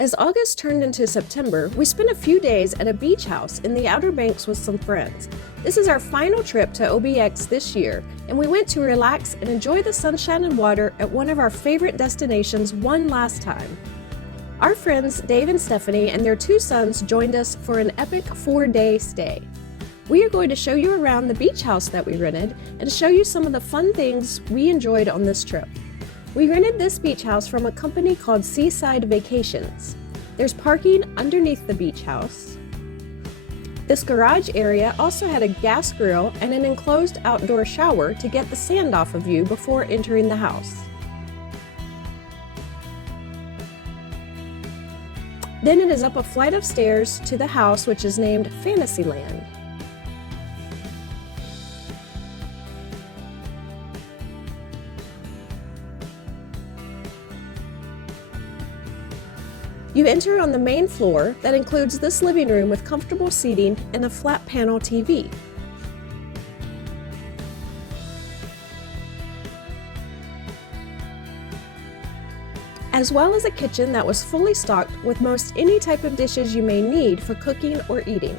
As August turned into September, we spent a few days at a beach house in the Outer Banks with some friends. This is our final trip to OBX this year, and we went to relax and enjoy the sunshine and water at one of our favorite destinations one last time. Our friends Dave and Stephanie and their 2 sons joined us for an epic 4-day stay. We are going to show you around the beach house that we rented and show you some of the fun things we enjoyed on this trip. We rented this beach house from a company called Seaside Vacations. There's parking underneath the beach house. This garage area also had a gas grill and an enclosed outdoor shower to get the sand off of you before entering the house. Then it is up a flight of stairs to the house, which is named Fantasyland. You enter on the main floor that includes this living room with comfortable seating and a flat panel TV. As well as a kitchen that was fully stocked with most any type of dishes you may need for cooking or eating.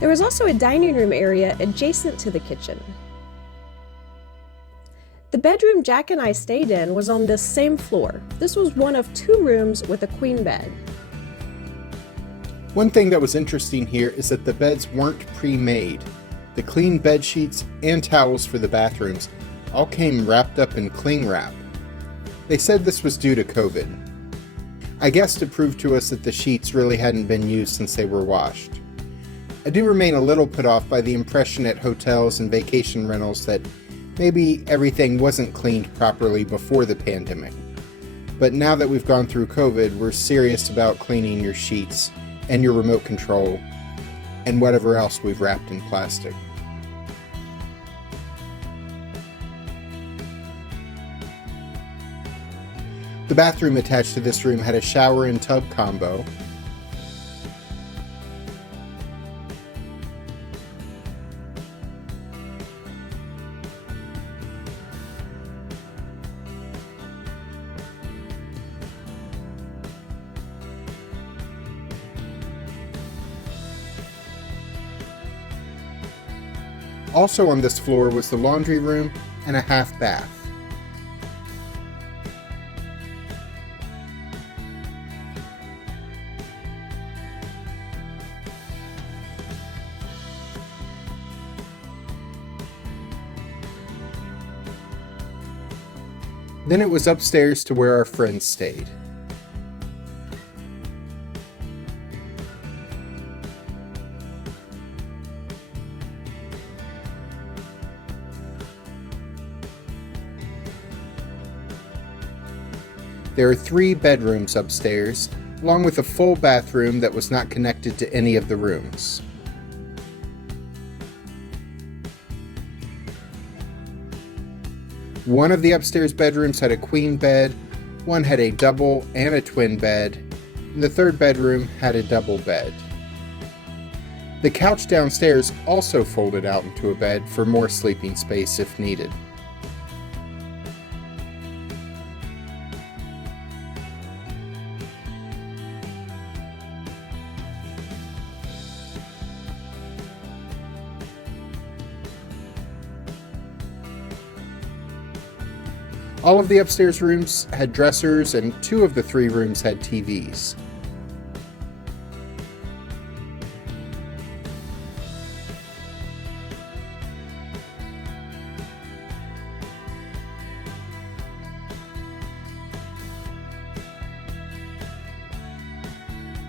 There was also a dining room area adjacent to the kitchen. The bedroom Jack and I stayed in was on this same floor. This was one of 2 rooms with a queen bed. One thing that was interesting here is that the beds weren't pre-made. The clean bed sheets and towels for the bathrooms all came wrapped up in cling wrap. They said this was due to COVID. I guess to prove to us that the sheets really hadn't been used since they were washed. I do remain a little put off by the impression at hotels and vacation rentals that maybe everything wasn't cleaned properly before the pandemic. But now that we've gone through COVID, we're serious about cleaning your sheets and your remote control and whatever else we've wrapped in plastic. The bathroom attached to this room had a shower and tub combo. Also on this floor was the laundry room and a half bath. Then it was upstairs to where our friends stayed. There are 3 bedrooms upstairs, along with a full bathroom that was not connected to any of the rooms. One of the upstairs bedrooms had a queen bed, one had a double and a twin bed, and the 3rd bedroom had a double bed. The couch downstairs also folded out into a bed for more sleeping space if needed. All of the upstairs rooms had dressers and 2 of the 3 rooms had TVs.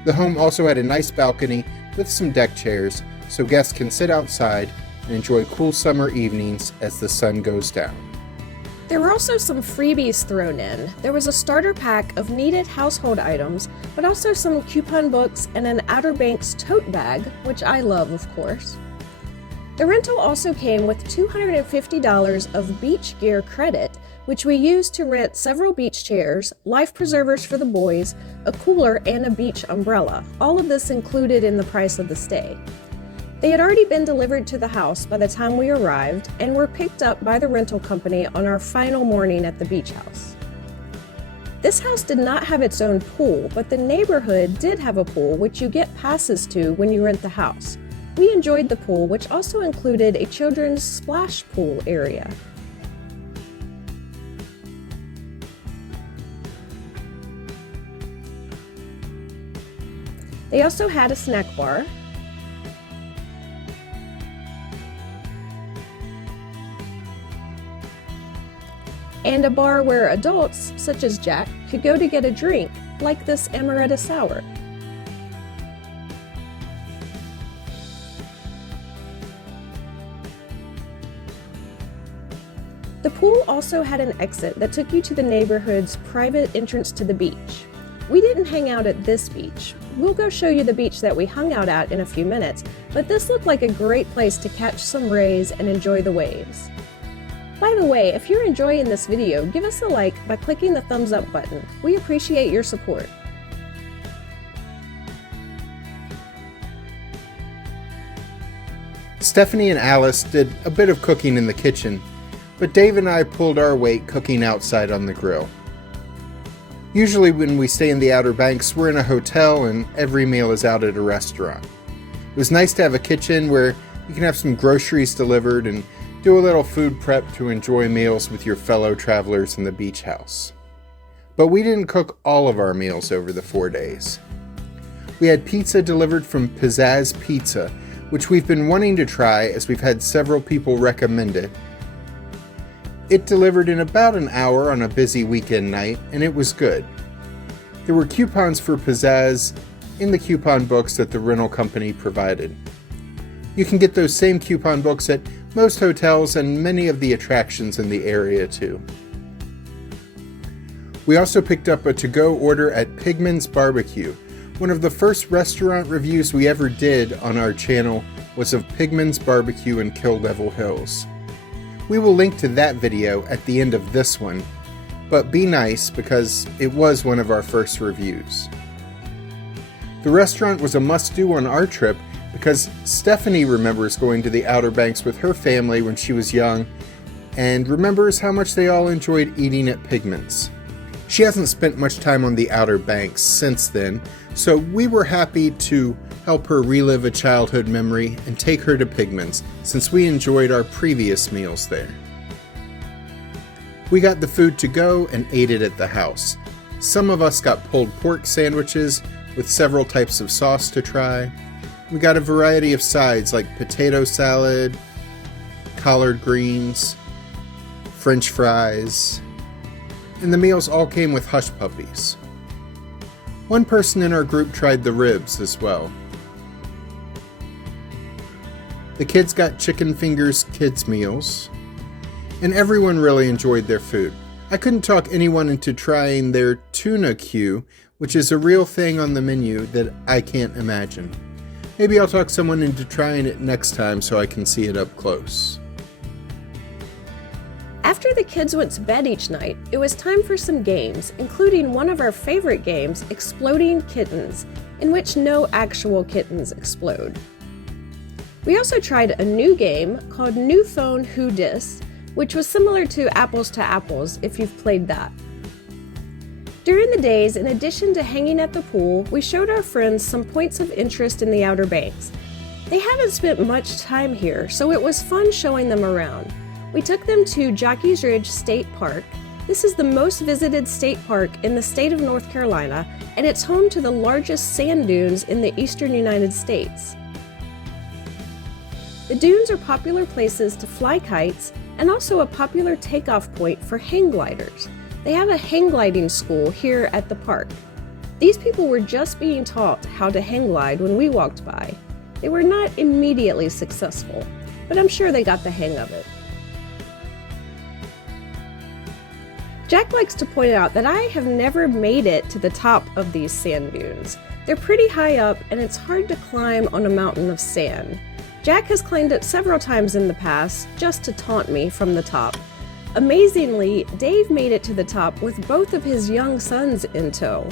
The home also had a nice balcony with some deck chairs so guests can sit outside and enjoy cool summer evenings as the sun goes down. There were also some freebies thrown in. There was a starter pack of needed household items, but also some coupon books and an Outer Banks tote bag, which I love, of course. The rental also came with $250 of beach gear credit, which we used to rent several beach chairs, life preservers for the boys, a cooler, and a beach umbrella, all of this included in the price of the stay. They had already been delivered to the house by the time we arrived and were picked up by the rental company on our final morning at the beach house. This house did not have its own pool, but the neighborhood did have a pool which you get passes to when you rent the house. We enjoyed the pool, which also included a children's splash pool area. They also had a snack bar, and a bar where adults, such as Jack, could go to get a drink, like this amaretto sour. The pool also had an exit that took you to the neighborhood's private entrance to the beach. We didn't hang out at this beach. We'll go show you the beach that we hung out at in a few minutes, but this looked like a great place to catch some rays and enjoy the waves. By the way, if you're enjoying this video, give us a like by clicking the thumbs up button. We appreciate your support. Stephanie and Alice did a bit of cooking in the kitchen, but Dave and I pulled our weight cooking outside on the grill. Usually when we stay in the Outer Banks, we're in a hotel and every meal is out at a restaurant. It was nice to have a kitchen where you can have some groceries delivered and do a little food prep to enjoy meals with your fellow travelers in the beach house. But we didn't cook all of our meals over the 4 days. We had pizza delivered from Pizzazz Pizza, which we've been wanting to try as we've had several people recommend it. It delivered in about an hour on a busy weekend night, and it was good. There were coupons for Pizzazz in the coupon books that the rental company provided. You can get those same coupon books at most hotels and many of the attractions in the area too. We also picked up a to-go order at Pigman's Barbecue. One of the first restaurant reviews we ever did on our channel was of Pigman's Barbecue in Kill Devil Hills. We will link to that video at the end of this one, but be nice because it was one of our first reviews. The restaurant was a must-do on our trip because Stephanie remembers going to the Outer Banks with her family when she was young and remembers how much they all enjoyed eating at Pigman's. She hasn't spent much time on the Outer Banks since then, so we were happy to help her relive a childhood memory and take her to Pigman's since we enjoyed our previous meals there. We got the food to go and ate it at the house. Some of us got pulled pork sandwiches with several types of sauce to try. We got a variety of sides like potato salad, collard greens, French fries, and the meals all came with hush puppies. One person in our group tried the ribs as well. The kids got chicken fingers kids meals, and everyone really enjoyed their food. I couldn't talk anyone into trying their tuna Q, which is a real thing on the menu that I can't imagine. Maybe I'll talk someone into trying it next time so I can see it up close. After the kids went to bed each night, it was time for some games, including one of our favorite games, Exploding Kittens, in which no actual kittens explode. We also tried a new game called New Phone Who Dis, which was similar to Apples to Apples if you've played that. During the days, in addition to hanging at the pool, we showed our friends some points of interest in the Outer Banks. They haven't spent much time here, so it was fun showing them around. We took them to Jockey's Ridge State Park. This is the most visited state park in the state of North Carolina, and it's home to the largest sand dunes in the eastern United States. The dunes are popular places to fly kites and also a popular takeoff point for hang gliders. They have a hang gliding school here at the park. These people were just being taught how to hang glide when we walked by. They were not immediately successful, but I'm sure they got the hang of it. Jack likes to point out that I have never made it to the top of these sand dunes. They're pretty high up and it's hard to climb on a mountain of sand. Jack has climbed it several times in the past, just to taunt me from the top. Amazingly, Dave made it to the top with both of his young sons in tow.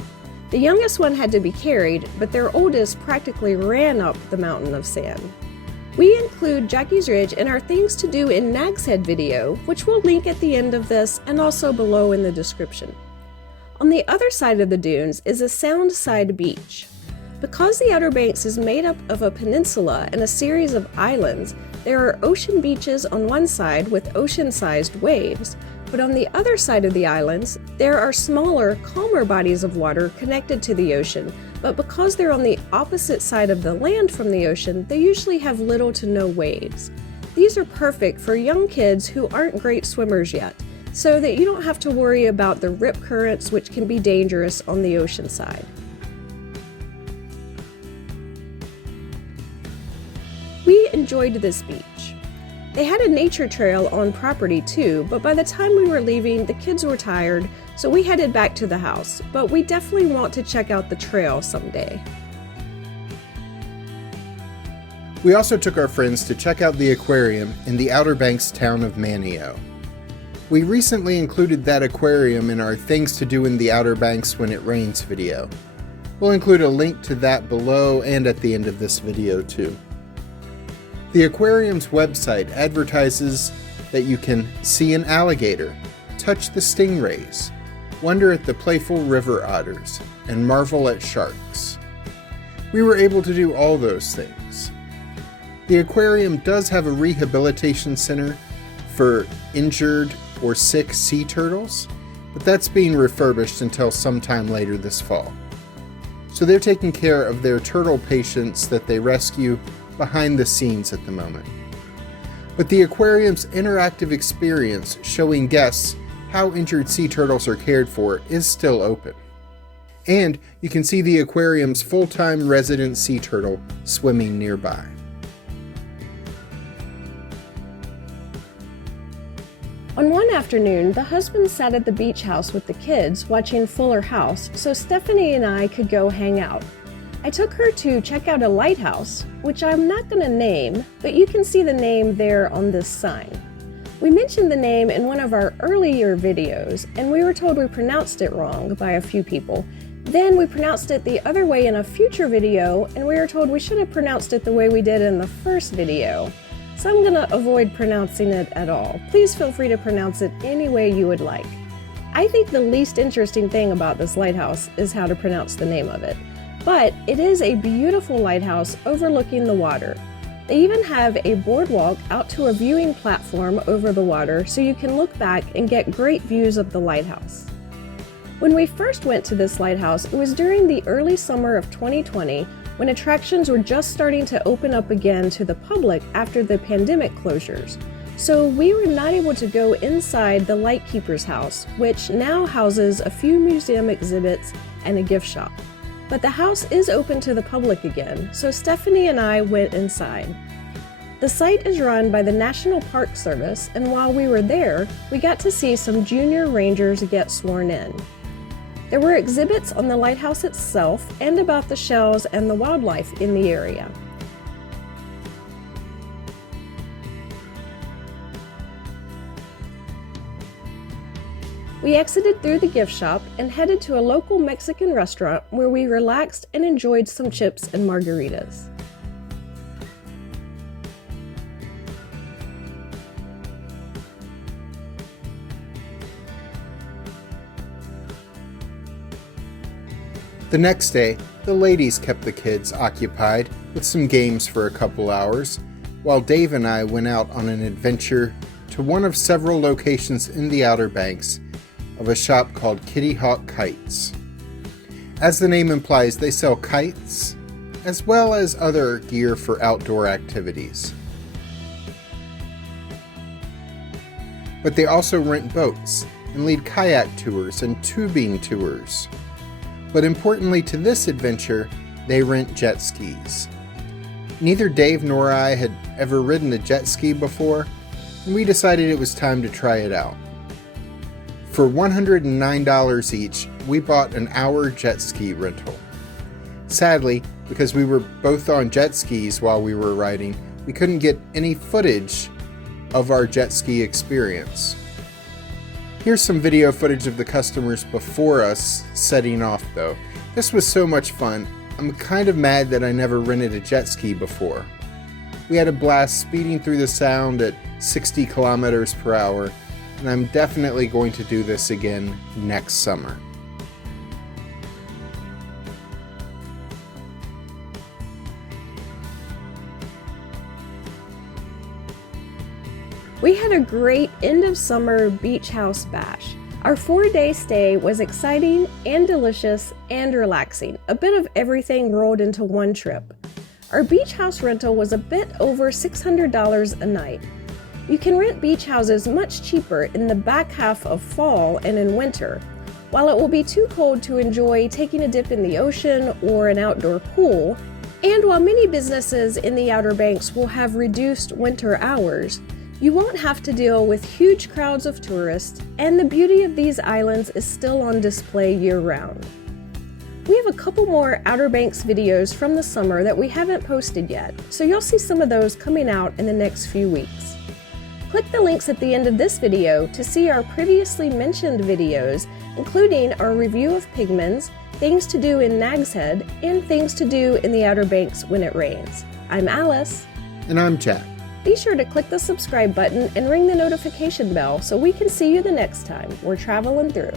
The youngest one had to be carried, but their oldest practically ran up the mountain of sand. We include Jackie's Ridge in our Things to Do in Nag's Head video, which we'll link at the end of this and also below in the description. On the other side of the dunes is a Soundside beach. Because the Outer Banks is made up of a peninsula and a series of islands, there are ocean beaches on one side with ocean-sized waves, but on the other side of the islands, there are smaller, calmer bodies of water connected to the ocean, but because they're on the opposite side of the land from the ocean, they usually have little to no waves. These are perfect for young kids who aren't great swimmers yet, so that you don't have to worry about the rip currents which can be dangerous on the ocean side. We enjoyed this beach. They had a nature trail on property too, but by the time we were leaving, the kids were tired, so we headed back to the house, but we definitely want to check out the trail someday. We also took our friends to check out the aquarium in the Outer Banks town of Manio. We recently included that aquarium in our Things to Do in the Outer Banks When It Rains video. We'll include a link to that below and at the end of this video too. The aquarium's website advertises that you can see an alligator, touch the stingrays, wonder at the playful river otters, and marvel at sharks. We were able to do all those things. The aquarium does have a rehabilitation center for injured or sick sea turtles, but that's being refurbished until sometime later this fall. So they're taking care of their turtle patients that they rescue behind the scenes at the moment. But the aquarium's interactive experience showing guests how injured sea turtles are cared for is still open. And you can see the aquarium's full-time resident sea turtle swimming nearby. On one afternoon, the husband sat at the beach house with the kids watching Fuller House, so Stephanie and I could go hang out. I took her to check out a lighthouse, which I'm not going to name, but you can see the name there on this sign. We mentioned the name in one of our earlier videos, and we were told we pronounced it wrong by a few people. Then we pronounced it the other way in a future video, and we were told we should have pronounced it the way we did in the first video. So I'm going to avoid pronouncing it at all. Please feel free to pronounce it any way you would like. I think the least interesting thing about this lighthouse is how to pronounce the name of it. But it is a beautiful lighthouse overlooking the water. They even have a boardwalk out to a viewing platform over the water so you can look back and get great views of the lighthouse. When we first went to this lighthouse, it was during the early summer of 2020 when attractions were just starting to open up again to the public after the pandemic closures. So we were not able to go inside the Lightkeeper's house, which now houses a few museum exhibits and a gift shop. But the house is open to the public again, so Stephanie and I went inside. The site is run by the National Park Service, and while we were there, we got to see some junior rangers get sworn in. There were exhibits on the lighthouse itself and about the shells and the wildlife in the area. We exited through the gift shop and headed to a local Mexican restaurant where we relaxed and enjoyed some chips and margaritas. The next day, the ladies kept the kids occupied with some games for a couple hours, while Dave and I went out on an adventure to one of several locations in the Outer Banks of a shop called Kitty Hawk Kites. As the name implies, they sell kites, as well as other gear for outdoor activities. But they also rent boats and lead kayak tours and tubing tours. But importantly to this adventure, they rent jet skis. Neither Dave nor I had ever ridden a jet ski before, and we decided it was time to try it out. For $109 each, we bought an hour jet ski rental. Sadly, because we were both on jet skis while we were riding, we couldn't get any footage of our jet ski experience. Here's some video footage of the customers before us setting off though. This was so much fun. I'm kind of mad that I never rented a jet ski before. We had a blast speeding through the sound at 60 kilometers per hour, and I'm definitely going to do this again next summer. We had a great end of summer beach house bash. Our 4-day stay was exciting and delicious and relaxing, a bit of everything rolled into one trip. Our beach house rental was a bit over $600 a night. You can rent beach houses much cheaper in the back half of fall and in winter. While it will be too cold to enjoy taking a dip in the ocean or an outdoor pool, and while many businesses in the Outer Banks will have reduced winter hours, you won't have to deal with huge crowds of tourists, and the beauty of these islands is still on display year-round. We have a couple more Outer Banks videos from the summer that we haven't posted yet, so you'll see some of those coming out in the next few weeks. Click the links at the end of this video to see our previously mentioned videos, including our review of Pigmans, things to do in Nag's Head, and things to do in the Outer Banks when it rains. I'm Alice. And I'm Jack. Be sure to click the subscribe button and ring the notification bell so we can see you the next time we're traveling through.